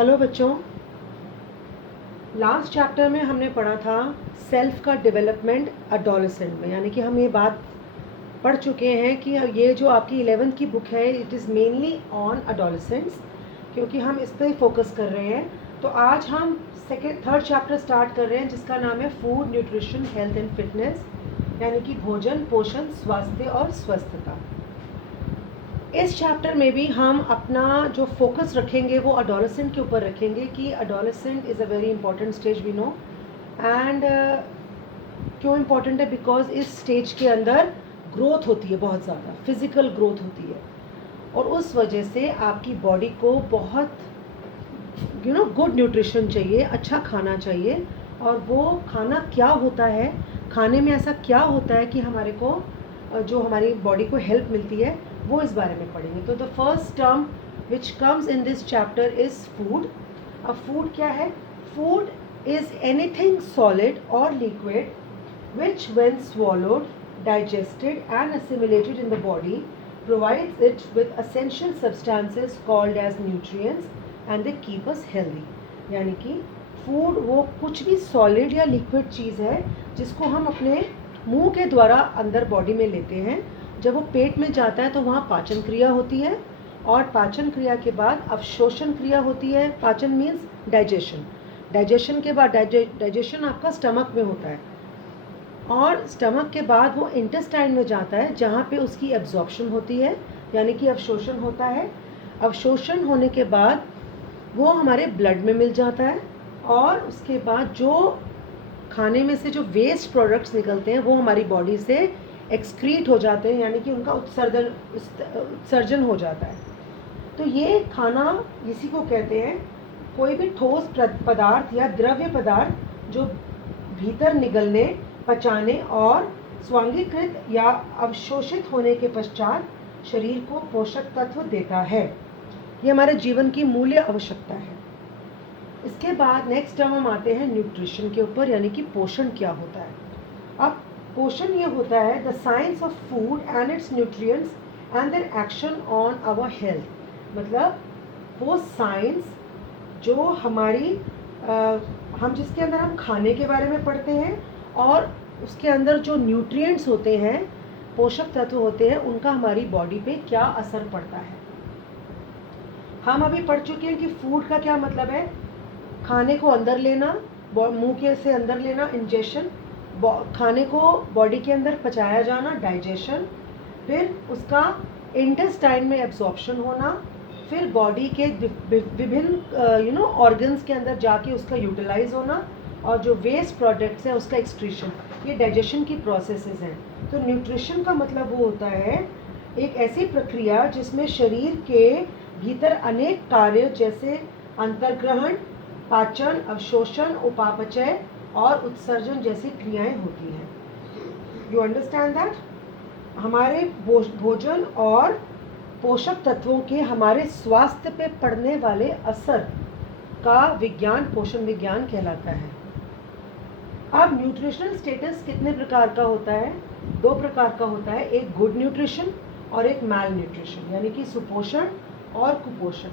Hello बच्चों, last chapter में हमने पढ़ा था सेल्फ का डेवलपमेंट एडोलेसेंट में, यानी कि हम ये बात पढ़ चुके हैं कि ये जो आपकी 11th की बुक है it is mainly on adolescents, क्योंकि हम इस पर फोकस कर रहे हैं। तो आज हम थर्ड चैप्टर स्टार्ट कर रहे हैं जिसका नाम है food, nutrition, health and fitness, यानी कि भोजन, पोषण, स्वास्थ्य और स्वस्थता। इस चैप्टर में भी हम अपना जो फोकस रखेंगे वो एडोलेसेंट के ऊपर रखेंगे कि adolescent is a very important stage we know. And क्यों इम्पॉर्टेंट है? बिकॉज इस स्टेज के अंदर ग्रोथ होती है, बहुत ज़्यादा फिजिकल ग्रोथ होती है, और उस वजह से आपकी बॉडी को बहुत गुड न्यूट्रिशन चाहिए, अच्छा खाना चाहिए। और वो खाना क्या होता है, खाने में ऐसा क्या होता है कि हमारे को जो हमारी बॉडी को हेल्प मिलती है, वो इस बारे में पढ़ेंगे। तो the first term which comes in this chapter is food. अब फूड क्या है? फूड इज़ एनीथिंग सॉलिड और liquid which when swallowed, digested and assimilated in the body provides it with essential substances called as nutrients and they keep us healthy। यानी कि food वो कुछ भी solid या लिक्विड चीज़ है जिसको हम अपने मुंह के द्वारा अंदर बॉडी में लेते हैं। जब वो पेट में जाता है तो वहाँ पाचन क्रिया होती है, और पाचन क्रिया के बाद अवशोषण क्रिया होती है। पाचन मीन्स डाइजेशन। डाइजेशन के बाद डाइजेशन आपका स्टमक में होता है, और स्टमक के बाद वो इंटेस्टाइन में जाता है जहाँ पे उसकी एब्जॉर्प्शन होती है, यानी कि अवशोषण होता है। अवशोषण होने के बाद वो हमारे ब्लड में मिल जाता है, और उसके बाद जो खाने में से जो वेस्ट प्रोडक्ट्स निकलते हैं वो हमारी बॉडी से एक्सक्रीट हो जाते हैं, यानी कि उनका उत्सर्जन हो जाता है। तो ये खाना इसी को कहते हैं, कोई भी ठोस पदार्थ या द्रव्य पदार्थ जो भीतर निगलने, पचाने और स्वांगीकृत या अवशोषित होने के पश्चात शरीर को पोषक तत्व देता है। ये हमारे जीवन की मूल्य आवश्यकता है। इसके बाद नेक्स्ट टर्म हम आते हैं न्यूट्रिशन के ऊपर, यानी कि पोषण क्या होता है। अब पोषण ये होता है the science of food and its nutrients and their action on our health. मतलब वो साइंस जो हमारी हम जिसके अंदर हम खाने के बारे में पढ़ते हैं, और उसके अंदर जो न्यूट्रिएंट्स होते हैं, पोषक तत्व होते हैं, उनका हमारी बॉडी पे क्या असर पड़ता है। हम अभी पढ़ चुके हैं कि फूड का क्या मतलब है। खाने को अंदर लेना, मुंह के से अंदर लेना, इंजेशन, खाने को बॉडी के अंदर पचाया जाना, डाइजेशन, फिर उसका इंटेस्टाइन में एब्जॉर्प्शन होना, फिर बॉडी के विभिन्न ऑर्गन्स के अंदर जाके उसका यूटिलाइज होना, और जो वेस्ट प्रोडक्ट्स हैं उसका एक्सट्रीशन। ये डाइजेशन की प्रोसेसेस हैं। तो न्यूट्रिशन का मतलब वो होता है एक ऐसी प्रक्रिया जिसमें शरीर के भीतर अनेक कार्य जैसे अंतर्ग्रहण, पाचन, अवशोषण, उपापचय और उत्सर्जन जैसी क्रियाएं होती हैं। You understand that? हमारे भोजन और पोषक तत्वों के हमारे स्वास्थ्य पे पड़ने वाले असर का विज्ञान पोषण विज्ञान कहलाता है। अब न्यूट्रिशनल स्टेटस कितने प्रकार का होता है? 2 प्रकार का होता है, एक गुड न्यूट्रिशन और एक मैल न्यूट्रिशन, यानी कि सुपोषण और कुपोषण।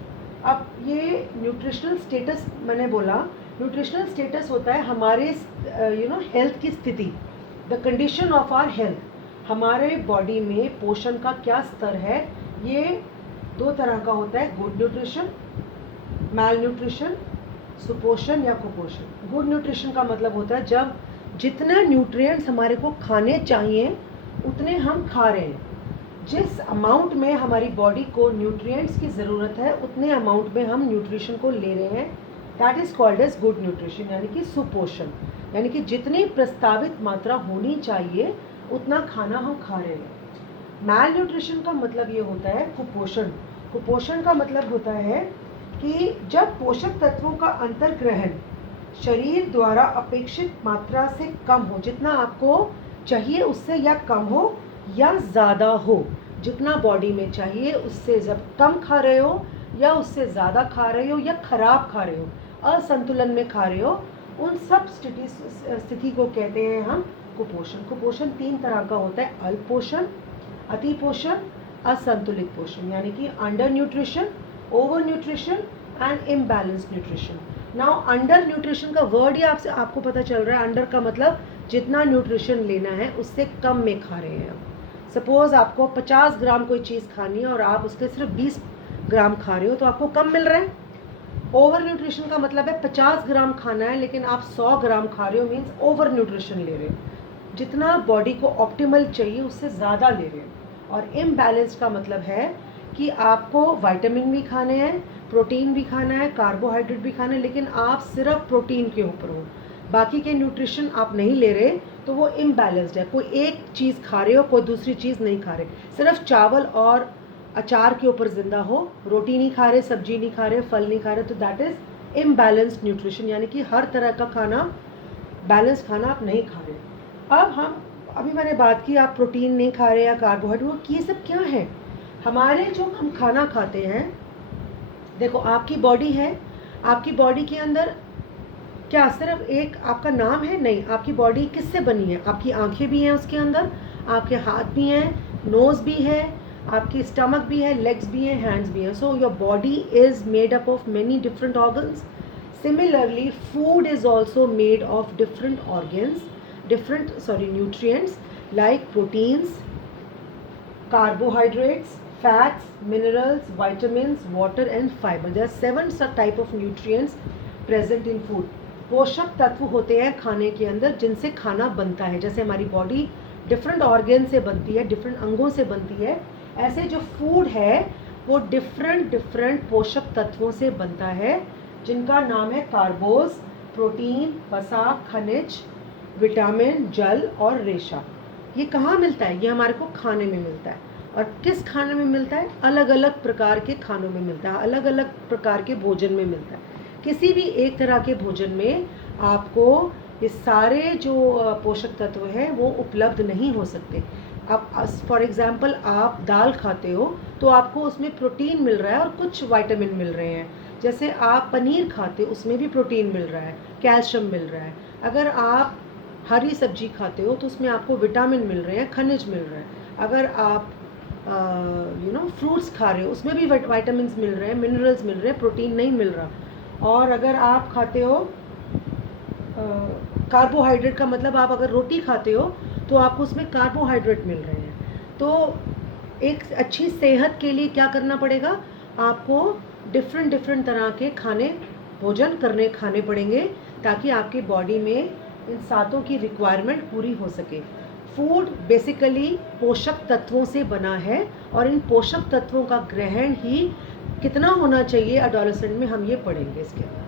अब ये न्यूट्रिशनल स्टेटस, मैंने बोला न्यूट्रिशनल स्टेटस होता है हमारे हेल्थ की स्थिति, the condition of our health. हमारे बॉडी में पोषण का क्या स्तर है, ये 2 तरह का होता है, गुड न्यूट्रिशन, मैल न्यूट्रिशन, सुपोषण या कुपोषण। गुड न्यूट्रिशन का मतलब होता है जब जितने न्यूट्रिएंट्स हमारे को खाने चाहिए उतने हम खा रहे हैं। जिस अमाउंट में हमारी बॉडी को न्यूट्रिएंट्स की ज़रूरत है उतने अमाउंट में हम न्यूट्रिशन को ले रहे हैं, that is called as good nutrition, यानी कि सुपोषण। यानी कि जितनी प्रस्तावित मात्रा होनी चाहिए उतना खाना हम खा रहे हैं। मैल न्यूट्रिशन का मतलब ये होता है कुपोषण। कुपोषण का मतलब होता है कि जब पोषक तत्वों का अंतर्ग्रहण शरीर द्वारा अपेक्षित मात्रा से कम हो, जितना आपको चाहिए उससे या कम हो या ज़्यादा हो, जितना बॉडी में चाहिए उससे जब कम खा रहे हो या उससे ज़्यादा खा रहे हो या खराब खा रहे हो, असंतुलन में खा रहे हो, उन सब स्थिति को कहते हैं हम कुपोषण। कुपोषण 3 तरह का होता है, अल्प पोषण, अति पोषण, असंतुलित पोषण, यानी कि under nutrition, over nutrition and imbalanced nutrition. Now under nutrition का वर्ड ही आपको पता चल रहा है. अंडर का मतलब जितना न्यूट्रिशन लेना है उससे कम में खा रहे हैं. सपोज आपको 50 ग्राम कोई चीज़ खानी है और आप उसके सिर्फ 20 ग्राम खा रहे हो तो आपको कम मिल रहा है. ओवर न्यूट्रिशन का मतलब है 50 ग्राम खाना है लेकिन आप 100 ग्राम खा रहे हो, मीन्स ओवर न्यूट्रिशन ले रहे हो. जितना बॉडी को ऑप्टिमल चाहिए उससे ज़्यादा ले रहे हो. और इम्बैलेंस का मतलब है कि आपको विटामिन भी खाने हैं, प्रोटीन भी खाना है, कार्बोहाइड्रेट भी खाना है, लेकिन आप सिर्फ प्रोटीन के ऊपर हो, बाकी के न्यूट्रिशन आप नहीं ले रहे, तो वो इम्बैलेंस्ड है. कोई एक चीज़ खा रहे हो, कोई दूसरी चीज़ नहीं खा रहे. सिर्फ चावल और अचार के ऊपर ज़िंदा हो, रोटी नहीं खा रहे, सब्जी नहीं खा रहे, फल नहीं खा रहे, तो दैट इज़ इम्बैलेंस्ड न्यूट्रिशन. यानी कि हर तरह का खाना, बैलेंस खाना आप नहीं खा रहे. अब अभी मैंने बात की आप प्रोटीन नहीं खा रहे या कार्बोहाइड्रेट, ये सब क्या है. हमारे जो हम खाना खाते हैं, देखो आपकी बॉडी है, आपकी बॉडी के अंदर क्या सिर्फ एक आपका नाम है? नहीं. आपकी बॉडी किससे बनी है? आपकी आंखें भी हैं उसके अंदर, आपके हाथ भी हैं, नोज़ भी है, आपकी स्टमक भी है, लेग्स भी हैं, हैंड्स भी हैं. So your body is made up of many different organs. Similarly food is also made of different organs, nutrients like proteins, carbohydrates, fats, minerals, vitamins, water and fiber. There are 7 type of nutrients present in food. पोषक तत्व होते हैं खाने के अंदर जिनसे खाना बनता है. जैसे हमारी बॉडी डिफरेंट ऑर्गन से बनती है, डिफरेंट अंगों से बनती है, ऐसे जो फूड है वो डिफरेंट पोषक तत्वों से बनता है जिनका नाम है कार्बोज, प्रोटीन, वसा, खनिज, विटामिन, जल और रेशा. ये कहाँ मिलता है? ये हमारे को खाने में मिलता है. और किस खाने में मिलता है? अलग अलग प्रकार के खानों में मिलता है, अलग अलग प्रकार के भोजन में मिलता है. किसी भी एक तरह के भोजन में आपको ये सारे जो पोषक तत्व हैं वो उपलब्ध नहीं हो सकते. अब फॉर एग्जांपल आप दाल खाते हो तो आपको उसमें प्रोटीन मिल रहा है और कुछ विटामिन मिल रहे हैं. जैसे आप पनीर खाते हो उसमें भी प्रोटीन मिल रहा है, कैल्शियम मिल रहा है. अगर आप हरी सब्जी खाते हो तो उसमें आपको विटामिन मिल रहे हैं, खनिज मिल रहे हैं. अगर आप फ्रूट्स खा रहे हो उसमें भी विटामिन मिल रहे हैं, मिनरल्स मिल रहे हैं, प्रोटीन नहीं मिल रहा. और अगर आप खाते हो कार्बोहाइड्रेट का मतलब आप अगर रोटी खाते हो तो आपको उसमें कार्बोहाइड्रेट मिल रहे हैं. तो एक अच्छी सेहत के लिए क्या करना पड़ेगा? आपको डिफरेंट तरह के भोजन खाने पड़ेंगे ताकि आपकी बॉडी में इन सातों की रिक्वायरमेंट पूरी हो सके. फूड बेसिकली पोषक तत्वों से बना है और इन पोषक तत्वों का ग्रहण ही कितना होना चाहिए एडोलेसेंट में, हम ये पढ़ेंगे इसके अंदर.